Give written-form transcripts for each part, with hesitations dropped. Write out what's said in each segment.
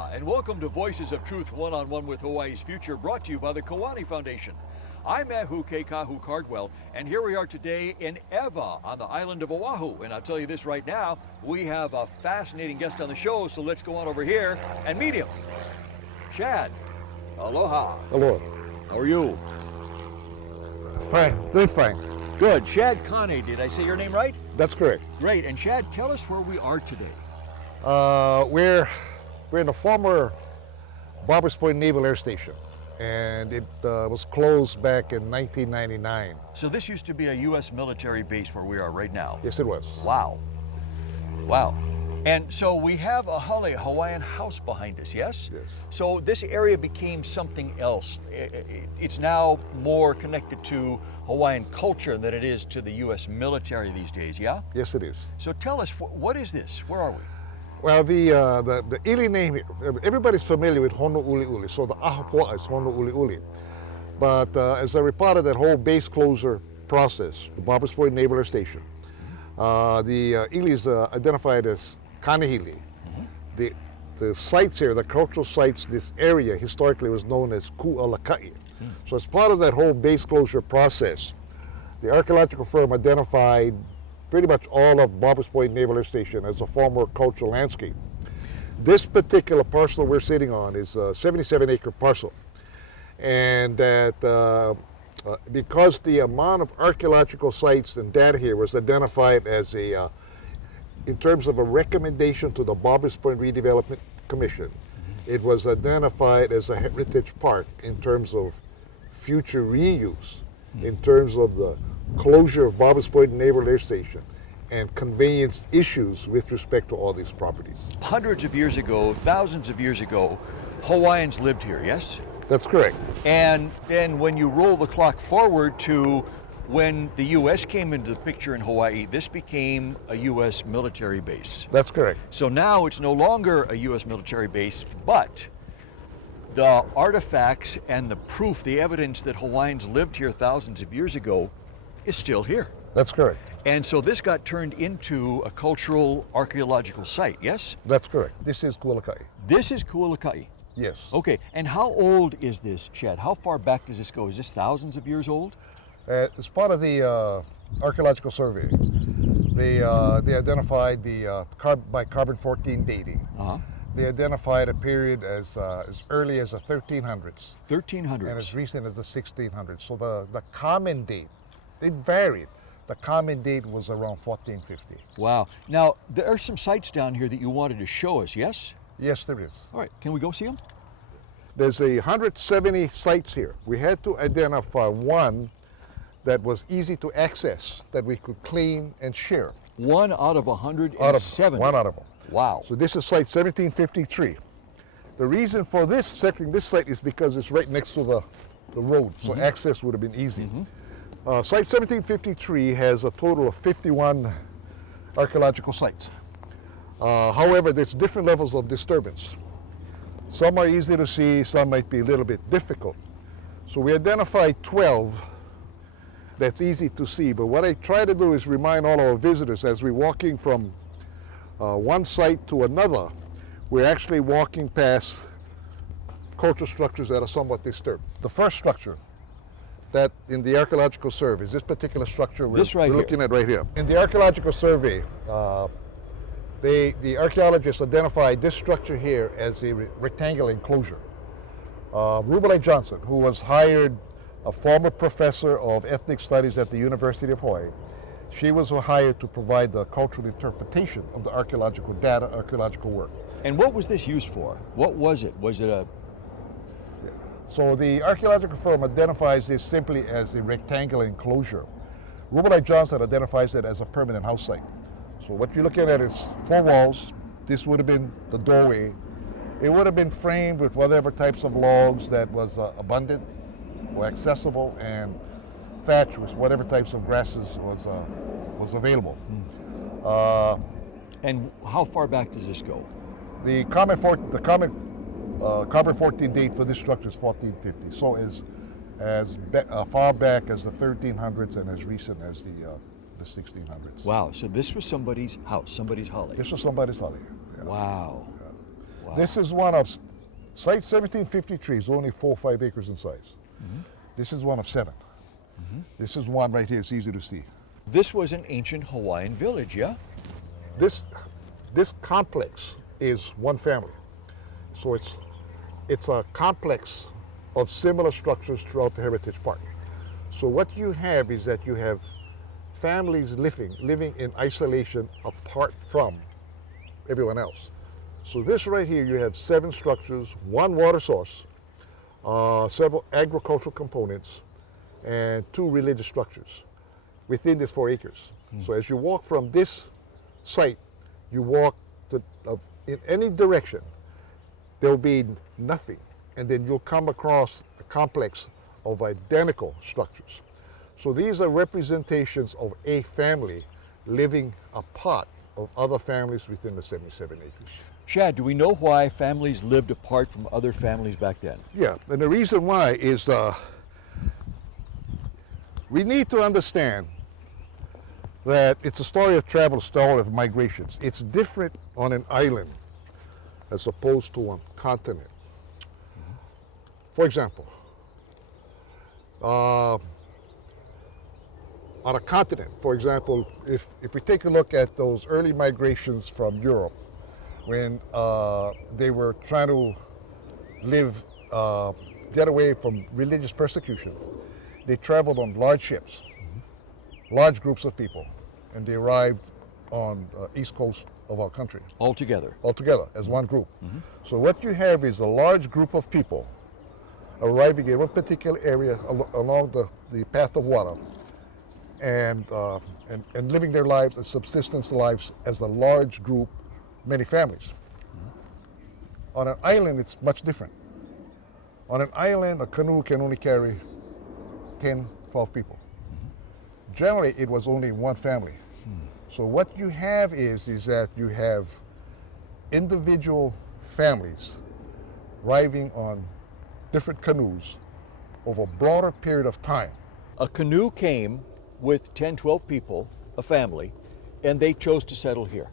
Aloha and welcome to Voices of Truth One-on-One with Hawaii's Future, brought to you by the Kiwani Foundation. I'm Ahu Keikahu Cardwell, and here we are today in Ewa on the island of Oahu. And I'll tell you this right now, we have a fascinating guest on the show, so let's go on over here and meet him. Shad, aloha. Hello. How are you? Fine, doing fine. Good. Shad Kane, did I say your name right? That's correct. Great. And Shad, tell us where we are today. We're in the former Barbers Point Naval Air Station, and it was closed back in 1999. So this used to be a U.S. military base where we are right now. Yes, it was. Wow. Wow. And so we have a Hawaiian house behind us, yes? Yes. So this area became something else. It's now more connected to Hawaiian culture than it is to the U.S. military these days, yeah? Yes, it is. So tell us, what is this? Where are we? Well, the ili name here, everybody's familiar with Honouliuli, so the Ahapoa is Honouliuli. But as a part of that whole base closure process, the Barbers Point Naval Air Station, the ili is identified as Kanehili. The sites here, the cultural sites, this area historically was known as Ku'alakai. So as part of that whole base closure process, the archaeological firm identified pretty much all of Barbers Point Naval Air Station as a former cultural landscape. This particular parcel we're sitting on is a 77-acre parcel. And that because the amount of archaeological sites and data here was identified as in terms of a recommendation to the Barbers Point Redevelopment Commission, it was identified as a heritage park in terms of future reuse, in terms of the closure of Barbers Point Naval Air Station and conveyance issues with respect to all these properties. Hundreds of years ago, thousands of years ago, Hawaiians lived here, yes? That's correct. And then when you roll the clock forward to when the U.S. came into the picture in Hawaii, this became a U.S. military base. That's correct. So now it's no longer a U.S. military base, but the artifacts and the proof, the evidence that Hawaiians lived here thousands of years ago is still here. That's correct. And so this got turned into a cultural archaeological site, yes? That's correct. This is Ku'alakai. This is Ku'alakai. Yes. Okay, and how old is this, Shad? How far back does this go? Is this thousands of years old? As part of the archaeological survey, they identified by carbon-14 dating. They identified a period as early as the 1300s. 1300s. And as recent as the 1600s. So the common date, it varied. The common date was around 1450. Wow. Now, there are some sites down here that you wanted to show us, yes? Yes, there is. All right, can we go see them? There's 170 sites here. We had to identify one that was easy to access, that we could clean and share. One out of 170. One out of them. Wow. So this is site 1753. The reason for this selecting this site is because it's right next to the road, so access would have been easy. Site 1753 has a total of 51 archaeological sites. However, there's different levels of disturbance. Some are easy to see, some might be a little bit difficult. So we identified 12 that's easy to see, but what I try to do is remind all our visitors as we're walking from one site to another, we're actually walking past cultural structures that are somewhat disturbed. The first structure that in the archaeological survey is this particular structure we're looking at right here. In the archaeological survey, the archaeologists identified this structure here as a rectangular enclosure. Rubelai Johnson, who was hired a former professor of ethnic studies at the University of Hawaii, she was hired to provide the cultural interpretation of the archaeological data, archaeological work. And what was this used for? What was it? Was it a... So the archaeological firm identifies this simply as a rectangular enclosure. Rubelai Johnson identifies it as a permanent house site. So what you're looking at is 4 walls. This would have been the doorway. It would have been framed with whatever types of logs that was abundant or accessible, and thatch with whatever types of grasses was available. And how far back does this go? The carbon-14 date for this structure is 1450. So as far back as the 1300s and as recent as the 1600s. Wow, so this was somebody's house, somebody's holly. This was somebody's holly. Yeah. Wow. Yeah. This is one of Site 1753 is only 4 or 5 acres in size. This is one of 7. This is one right here. It's easy to see. This was an ancient Hawaiian village, yeah? This complex is one family. So it's a complex of similar structures throughout the Heritage Park. So what you have is that you have families living in isolation apart from everyone else. So this right here, you have 7 structures, 1 water source, several agricultural components, and 2 religious structures within this 4 acres. So as you walk from this site, you walk in any direction, there will be nothing. And then you'll come across a complex of identical structures. So these are representations of a family living apart of other families within the 77 acres. Shad, do we know why families lived apart from other families back then? Yeah, and the reason why is we need to understand that it's a story of travel, a story of migrations. It's different on an island as opposed to a continent. For example, on a continent, for example, if we take a look at those early migrations from Europe, when they were trying to live, get away from religious persecution, they traveled on large ships, large groups of people, and they arrived on east coast of our country. All together As one group. So what you have is a large group of people arriving in one particular area along the path of water, and living their lives as subsistence lives as a large group, many families. On an island, it's much different. On an island, a canoe can only carry 10, 12 people. Generally, it was only one family. So what you have is that you have individual families arriving on different canoes over a broader period of time. A canoe came with 10, 12 people, a family, and they chose to settle here.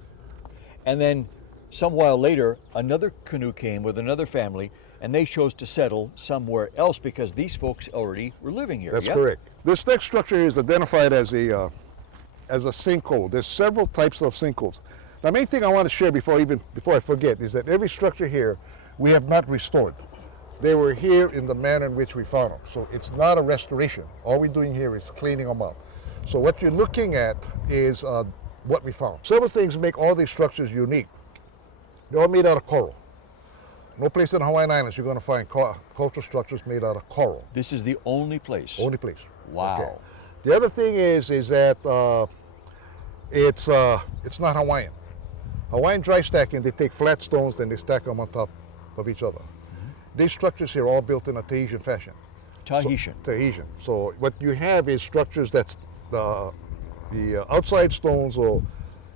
And then some while later, another canoe came with another family, and they chose to settle somewhere else because these folks already were living here. That's correct. This next structure is identified as a sinkhole. There's several types of sinkholes. The main thing I want to share before I forget is that every structure here we have not restored. They were here in the manner in which we found them. So it's not a restoration. All we're doing here is cleaning them up. So what you're looking at is what we found. Several things make all these structures unique. They're all made out of coral. No place in the Hawaiian Islands you're going to find cultural structures made out of coral. This is the only place. Only place. Wow. Okay. The other thing is that it's not Hawaiian. Hawaiian dry stacking, they take flat stones and they stack them on top of each other. These structures here are all built in a Tahitian fashion. Tahitian. Tahitian. So what you have is structures that's the outside stones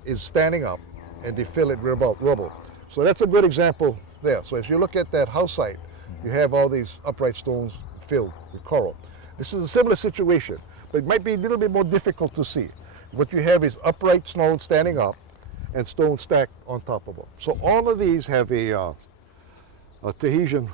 is standing up and they fill it with rubble. So that's a good example there. So as you look at that house site, you have all these upright stones filled with coral. This is a similar situation, but it might be a little bit more difficult to see. What you have is upright stones standing up and stones stacked on top of them. So all of these have a Tahitian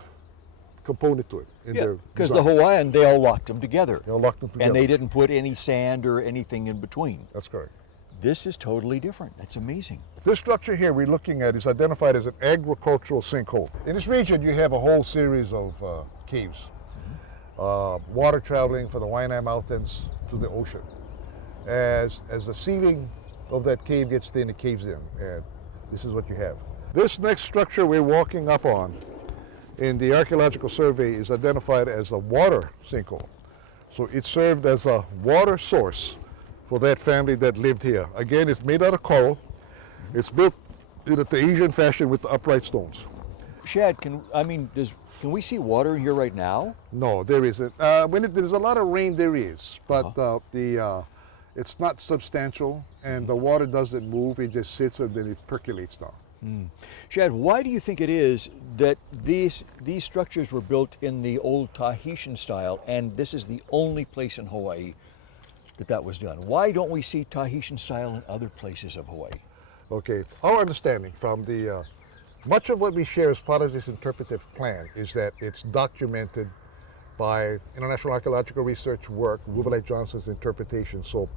component to it. Yeah, because the Hawaiian, they all locked them together. They all locked them together. And they didn't put any sand or anything in between. That's correct. This is totally different. That's amazing. This structure here we're looking at is identified as an agricultural sinkhole. In this region, you have a whole series of caves. Water traveling from the Waianae Mountains to the ocean. As the ceiling of that cave gets thin, it caves in, and this is what you have. This next structure we're walking up on in the archaeological survey is identified as a water sinkhole. So it served as a water source for that family that lived here. Again, it's made out of coral. It's built in a Tahitian fashion with the upright stones. Shad, can we see water here right now? No, there isn't. When there's a lot of rain, there is, but it's not substantial, and the water doesn't move. It just sits and then it percolates down. Shad, why do you think it is that these structures were built in the old Tahitian style, and this is the only place in Hawaii that was done? Why don't we see Tahitian style in other places of Hawaii? Okay, our understanding from the Much of what we share as part of this interpretive plan is that it's documented by international archaeological research work, Rubelite Johnson's interpretation. So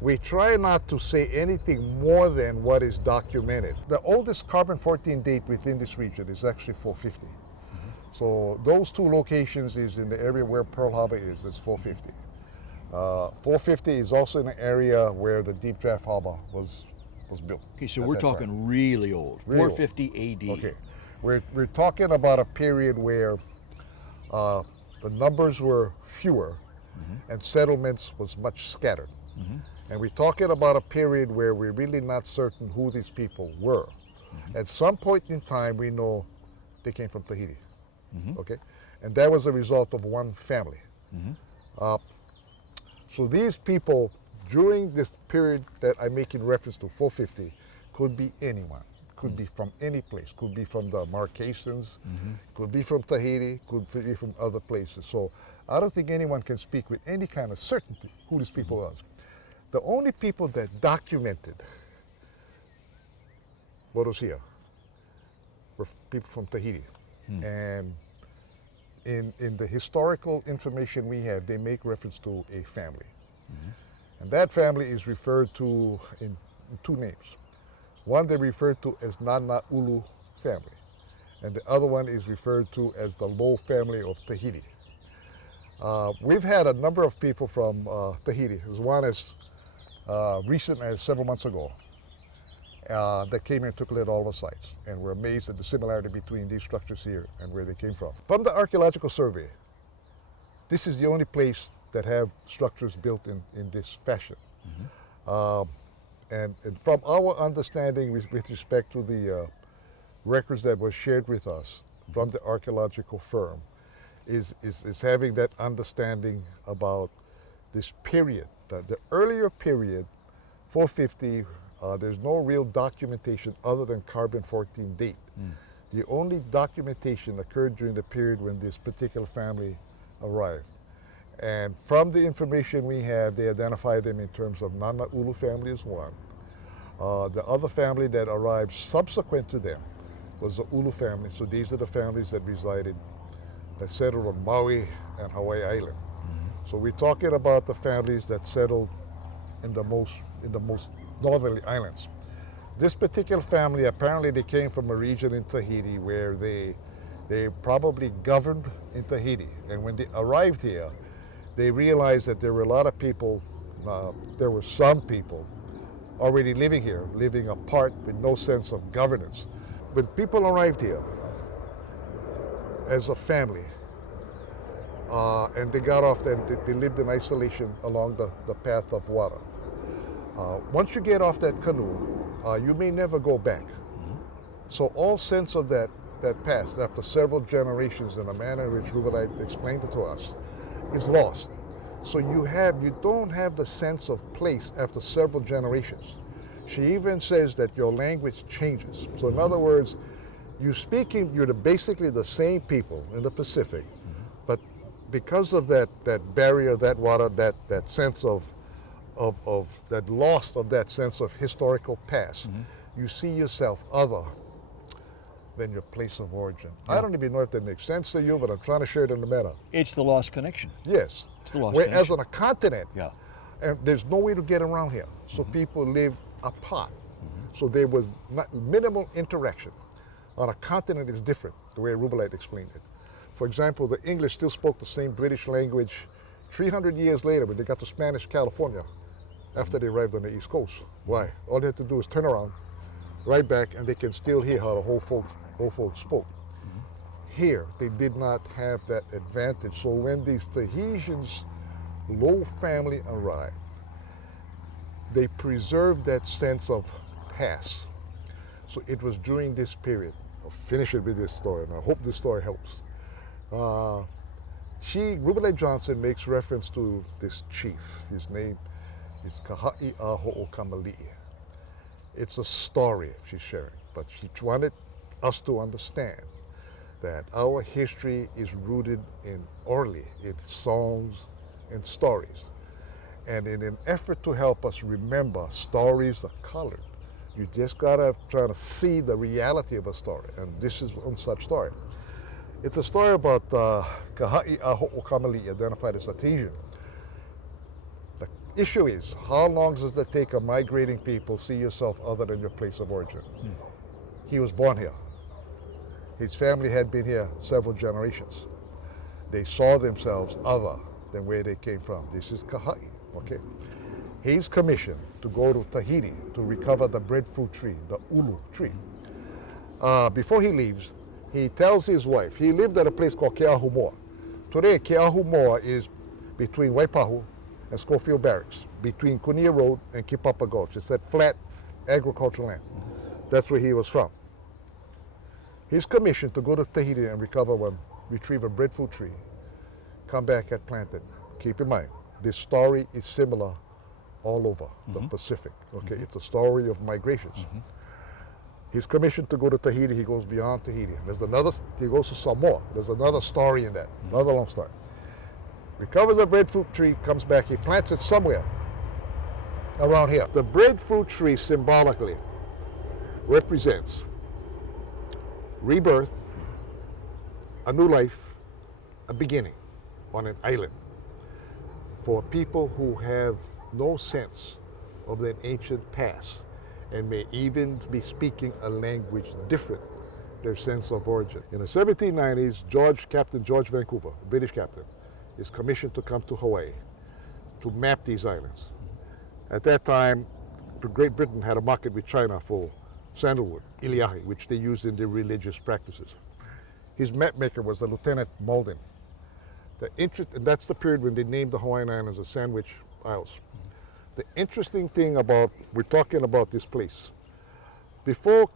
we try not to say anything more than what is documented. The oldest carbon-14 date within this region is actually 450. So those two locations is in the area where Pearl Harbor is, it's 450. 450 is also in an area where the Deep Draft Harbor was built. Okay, so at we're that talking time. really old, Really old. 450 AD. Okay, we're talking about a period where the numbers were fewer and settlements was much scattered. And we're talking about a period where we're really not certain who these people were. At some point in time, we know they came from Tahiti. Okay, and that was a result of one family. So these people, during this period that I'm making reference to, 450, could be anyone. Could be from any place. Could be from the Marquesans, could be from Tahiti, could be from other places. So I don't think anyone can speak with any kind of certainty who these people was. The only people that documented what was here were people from Tahiti. And in the historical information we have, they make reference to a family. And that family is referred to in two names. One they refer to as Nana Ulu family, and the other one is referred to as the Low family of Tahiti. We've had a number of people from Tahiti. There's one as recent as several months ago that came and took a look at all the sites, and we're amazed at the similarity between these structures here and where they came from. From the archaeological survey, this is the only place that have structures built in this fashion. And from our understanding with respect to the records that were shared with us from the archaeological firm is having that understanding about this period. The earlier period, 450, there's no real documentation other than carbon-14 date. The only documentation occurred during the period when this particular family arrived. And from the information we have, they identify them in terms of Nana Ulu family as one. The other family that arrived subsequent to them was the Ulu family. So these are the families that settled on Maui and Hawaii Island. So we're talking about the families that settled in the most northerly islands. This particular family, apparently they came from a region in Tahiti where they probably governed in Tahiti. And when they arrived here, they realized that there were a lot of people, there were some people already living here, living apart with no sense of governance. When people arrived here as a family, and they got off and they lived in isolation along the path of water. Once you get off that canoe, you may never go back. So all sense of that past after several generations in a manner which Rubelite explained it to us is lost. So you don't have the sense of place after several generations. She even says that your language changes. So in other words, you're basically the same people in the Pacific, but because of that barrier, that water, that sense of that loss of that sense of historical past, you see yourself other than your place of origin. I don't even know if that makes sense to you, but I'm trying to share it in the matter. It's the lost connection. Yes. It's the lost Whereas connection. on a continent, and there's no way to get around here. So people live apart. So there was minimal interaction. On a continent, it's different, the way Rubelite explained it. For example, the English still spoke the same British language 300 years later when they got to Spanish California after they arrived on the East Coast. Why? All they had to do is turn around, right back, and they can still hear how the whole folks spoke. Here, they did not have that advantage. So when these Tahitians, Low family arrived, they preserved that sense of past. So it was during this period. I'll finish it with this story, and I hope this story helps. Rubelite Johnson makes reference to this chief. His name is Kaha'iaho'okamali'i. It's a story she's sharing, but she wanted us to understand that our history is rooted in songs and stories. And in an effort to help us remember, stories are colored You just gotta try to see the reality of a story, and this is one such story. It's a story about Kaha'i Aho Kamali, identified as a Tahitian. The issue is, how long does it take a migrating people see yourself other than your place of origin? He was born here. His family had been here several generations. They saw themselves other than where they came from. This is Kaha'i, okay? He's commissioned to go to Tahiti to recover the breadfruit tree, the ulu tree. Before he leaves, he tells his wife, he lived at a place called Keahumoa. Today, Keahumoa is between Waipahu and Schofield Barracks, between Kunia Road and Kipapa Gulch. It's that flat agricultural land. That's where he was from. He's commissioned to go to Tahiti and retrieve a breadfruit tree, come back and plant it. Keep in mind, this story is similar all over the Pacific. Okay, it's a story of migrations. He's commissioned to go to Tahiti. He goes beyond Tahiti. There's another. He goes to Samoa. There's another story in that. Another long story. Recovers a breadfruit tree, comes back. He plants it somewhere around here. The breadfruit tree symbolically represents rebirth, a new life, a beginning on an island for people who have no sense of their ancient past and may even be speaking a language different their sense of origin. In the 1790s, Captain George Vancouver, a British captain, is commissioned to come to Hawaii to map these islands. At that time, Great Britain had a market with China for sandalwood, iliahi, which they used in their religious practices. His map maker was the Lieutenant Malden. And that's the period when they named the Hawaiian Islands the Sandwich Isles. The interesting thing about, we're talking about this place. Before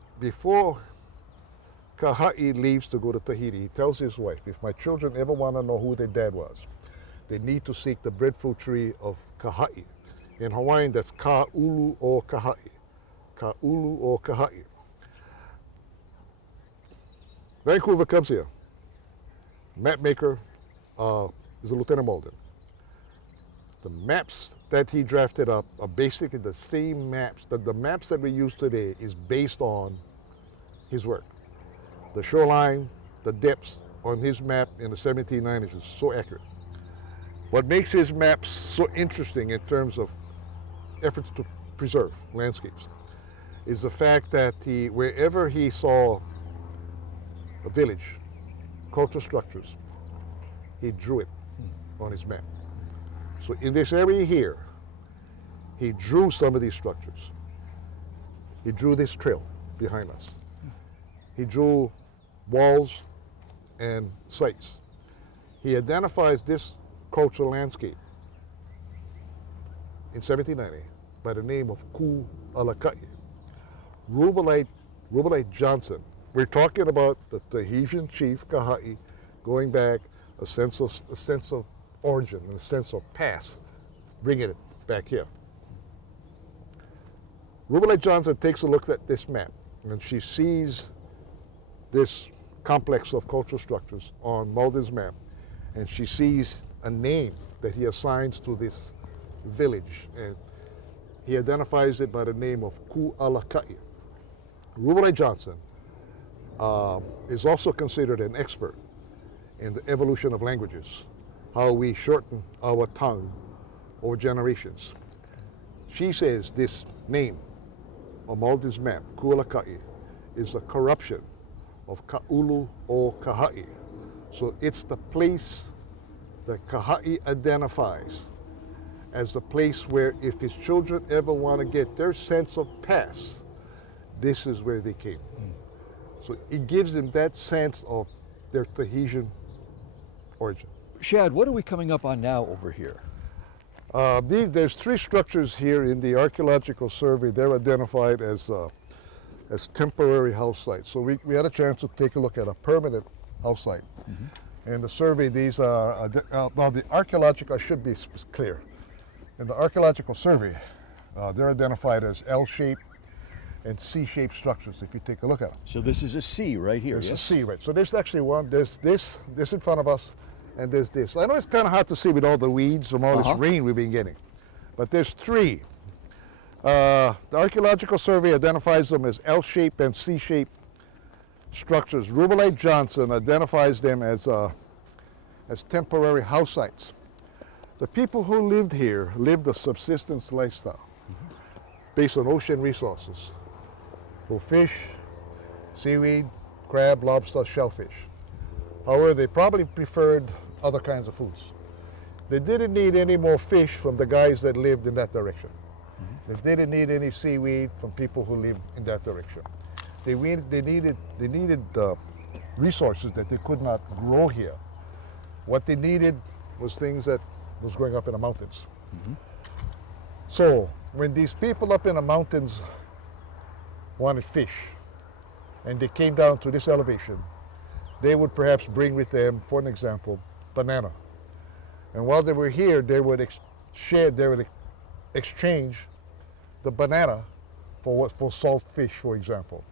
Kaha'i leaves to go to Tahiti, he tells his wife, if my children ever want to know who their dad was, they need to seek the breadfruit tree of Kaha'i. In Hawaiian, that's Ka'ulu o Kaha'i. Ka'ulu o Kaha'i. Vancouver comes here. Map maker is a Lieutenant Malden. The maps that he drafted up are basically the same maps. The maps that we use today is based on his work. The shoreline, the depths on his map in the 1790s is so accurate. What makes his maps so interesting in terms of efforts to preserve landscapes is the fact that wherever he saw a village, cultural structures, he drew it on his map. So in this area here, he drew some of these structures. He drew this trail behind us. He drew walls and sites. He identifies this cultural landscape in 1790 by the name of Ku Alakai. Rubelite Johnson. We're talking about the Tahitian chief Kaha'i going back a sense of origin and a sense of past, bringing it back here. Rubelite Johnson takes a look at this map and she sees this complex of cultural structures on Malden's map, and she sees a name that he assigns to this village, and he identifies it by the name of Ku Alakai. Rubelite Johnson is also considered an expert in the evolution of languages, how we shorten our tongue over generations. She says this name on Malden's map, Ku Alakai, is a corruption of Ka'ulu o Kaha'i. So it's the place that Kaha'i identifies as the place where if his children ever want to get their sense of past, this is where they came. So it gives them that sense of their Tahitian origin. Shad, what are we coming up on now over here? There's three structures here in the archaeological survey. They're identified as temporary house sites. So we had a chance to take a look at a permanent house site. And the survey, these are, now the archaeological, I should be clear. In the archaeological survey, they're identified as L-shaped and C-shaped structures, if you take a look at them. So this is a C right here, There's yes? a C, right. So there's actually one, there's this in front of us, and there's this. I know it's kind of hard to see with all the weeds from all this rain we've been getting, but there's three. The archaeological survey identifies them as L-shaped and C-shaped structures. Rubelite Johnson identifies them as temporary house sites. The people who lived here lived a subsistence lifestyle based on ocean resources. So fish, seaweed, crab, lobster, shellfish. However, they probably preferred other kinds of foods. They didn't need any more fish from the guys that lived in that direction. They didn't need any seaweed from people who lived in that direction. They needed resources that they could not grow here. What they needed was things that was growing up in the mountains. So when these people up in the mountains wanted fish and they came down to this elevation, they would perhaps bring with them, for an example, banana. And while they were here, they would exchange the banana for salt fish, for example.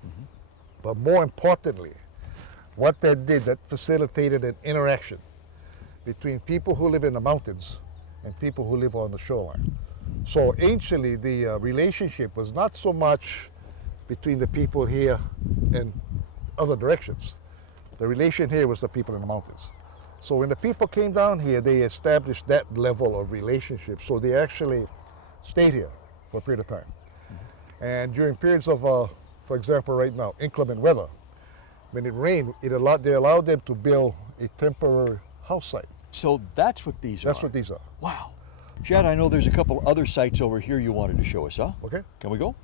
But more importantly, what that did, that facilitated an interaction between people who live in the mountains and people who live on the shoreline. So anciently, the relationship was not so much between the people here and other directions. The relation here was the people in the mountains. So when the people came down here, they established that level of relationship. So they actually stayed here for a period of time. And during periods of, for example, right now, inclement weather, when it rained, they allowed them to build a temporary house site. So that's what these are. That's what these are. Wow. Shad, I know there's a couple other sites over here you wanted to show us, huh? Okay. Can we go?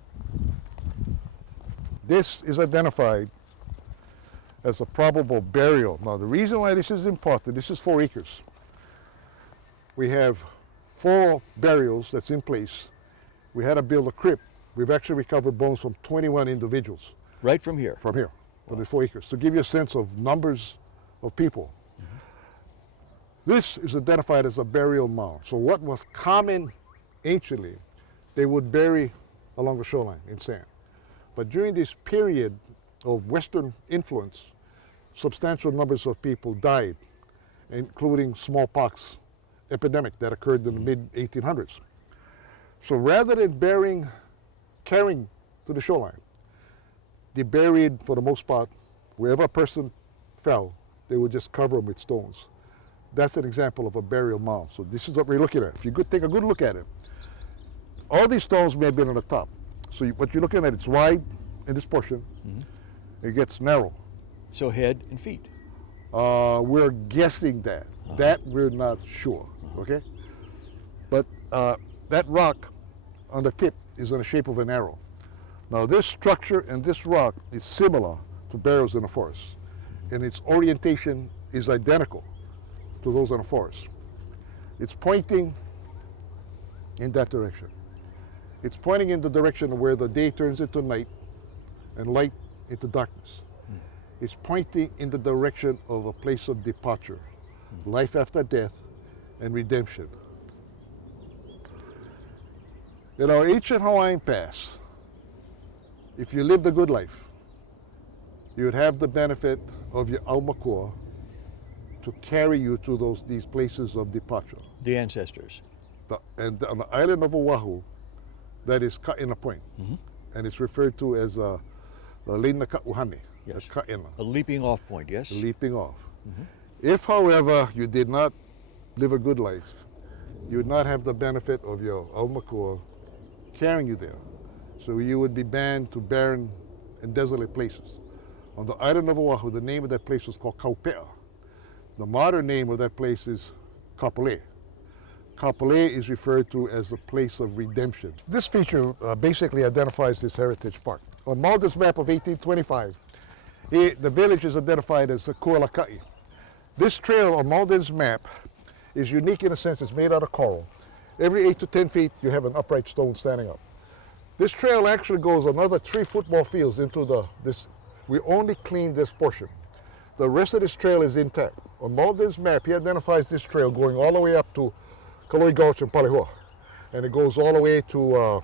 This is identified as a probable burial. Now, the reason why this is important, this is 4 acres. We have 4 burials that's in place. We had to build a crypt. We've actually recovered bones from 21 individuals. Right from here? From here, from these 4 acres, to give you a sense of numbers of people. This is identified as a burial mound. So what was common anciently, they would bury along the shoreline in sand. But during this period of Western influence, substantial numbers of people died, including smallpox epidemic that occurred in the mid-1800s. So rather than carrying to the shoreline, they buried, for the most part, wherever a person fell, they would just cover them with stones. That's an example of a burial mound. So this is what we're looking at. If you could take a good look at it, all these stones may have been on the top. So what you're looking at, it's wide in this portion. It gets narrow. So head and feet. We're guessing that. That we're not sure, okay? But that rock on the tip is in the shape of an arrow. Now this structure and this rock is similar to burials in the forest, and its orientation is identical to those in the forest. It's pointing in that direction. It's pointing in the direction where the day turns into night and light into darkness. It's pointing in the direction of a place of departure, life after death, and redemption. In our ancient Hawaiian past, if you lived a good life, you would have the benefit of your aumakua to carry you to these places of departure. The ancestors. And on the island of Oahu, that is Ka'ina Point, and it's referred to as Leina Ka'uhane. Yes. Ka'ina. A leaping off point, yes? Leaping off. If, however, you did not live a good life, you would not have the benefit of your aumakua carrying you there. So you would be banned to barren and desolate places. On the island of Oahu, the name of that place was called Kaupea. The modern name of that place is Kapolei. Kapolei is referred to as a place of redemption. This feature basically identifies this heritage park. On Malden's map of 1825, the village is identified as Kualakai. This trail on Malden's map is unique in a sense. It's made out of coral. Every 8 to 10 feet, you have an upright stone standing up. This trail actually goes another 3 football fields into this. We only cleaned this portion. The rest of this trail is intact. On Malden's map, he identifies this trail going all the way up to Kaloi Gulch and Palehua. And it goes all the way to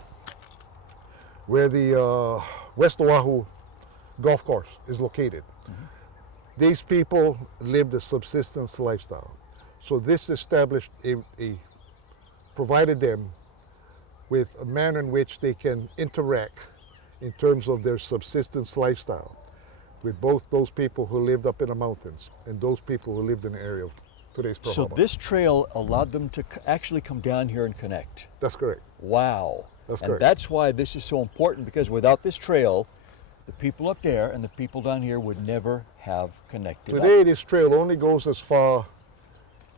where the West Oahu golf course is located. These people lived a subsistence lifestyle. So this established provided them with a manner in which they can interact in terms of their subsistence lifestyle with both those people who lived up in the mountains and those people who lived in the area of today's Pearl So Harbor. this trail allowed them to actually come down here and connect. That's correct. Wow. That's and correct. that's why this is so important, because without this trail, the people up there and the people down here would never have connected up. Today, this trail only goes as far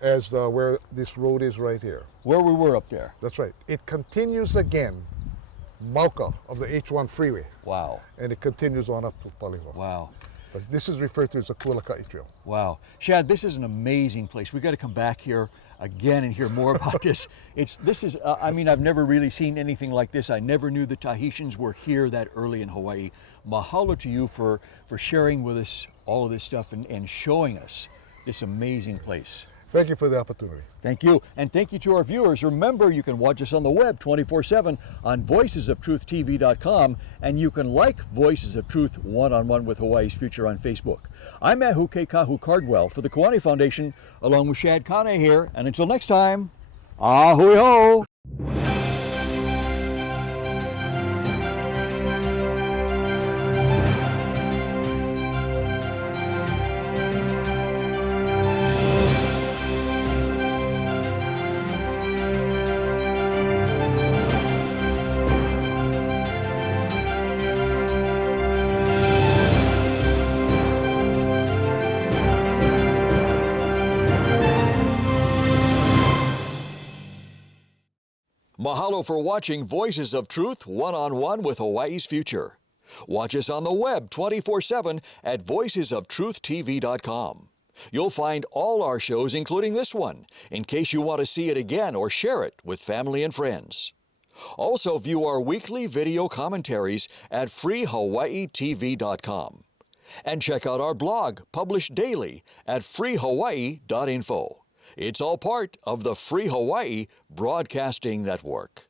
as where this road is right here. Where we were up there. That's right. It continues again, Mauka of the H1 freeway, Wow. and it continues on up to Paliwa. Wow. But this is referred to as the Kualaka'i Trail. Wow. Shad, this is an amazing place. We've got to come back here again and hear more about this. I mean, I've never really seen anything like this. I never knew the Tahitians were here that early in Hawaii. Mahalo to you for sharing with us all of this stuff and showing us this amazing place. Thank you for the opportunity. Thank you. And thank you to our viewers. Remember, you can watch us on the web 24/7 on voicesoftruth.tv.com, and you can like Voices of Truth One-on-One with Hawaii's Future on Facebook. I'm Ahuke Kahu Cardwell for the Kiwani Foundation, along with Shad Kane here. And until next time, ahui ho! Mahalo for watching Voices of Truth One-on-One with Hawaii's Future. Watch us on the web 24/7 at voicesoftruth.tv.com. You'll find all our shows, including this one, in case you want to see it again or share it with family and friends. Also view our weekly video commentaries at freehawaiitv.com. And check out our blog, published daily, at freehawaii.info. It's all part of the Free Hawaii Broadcasting Network.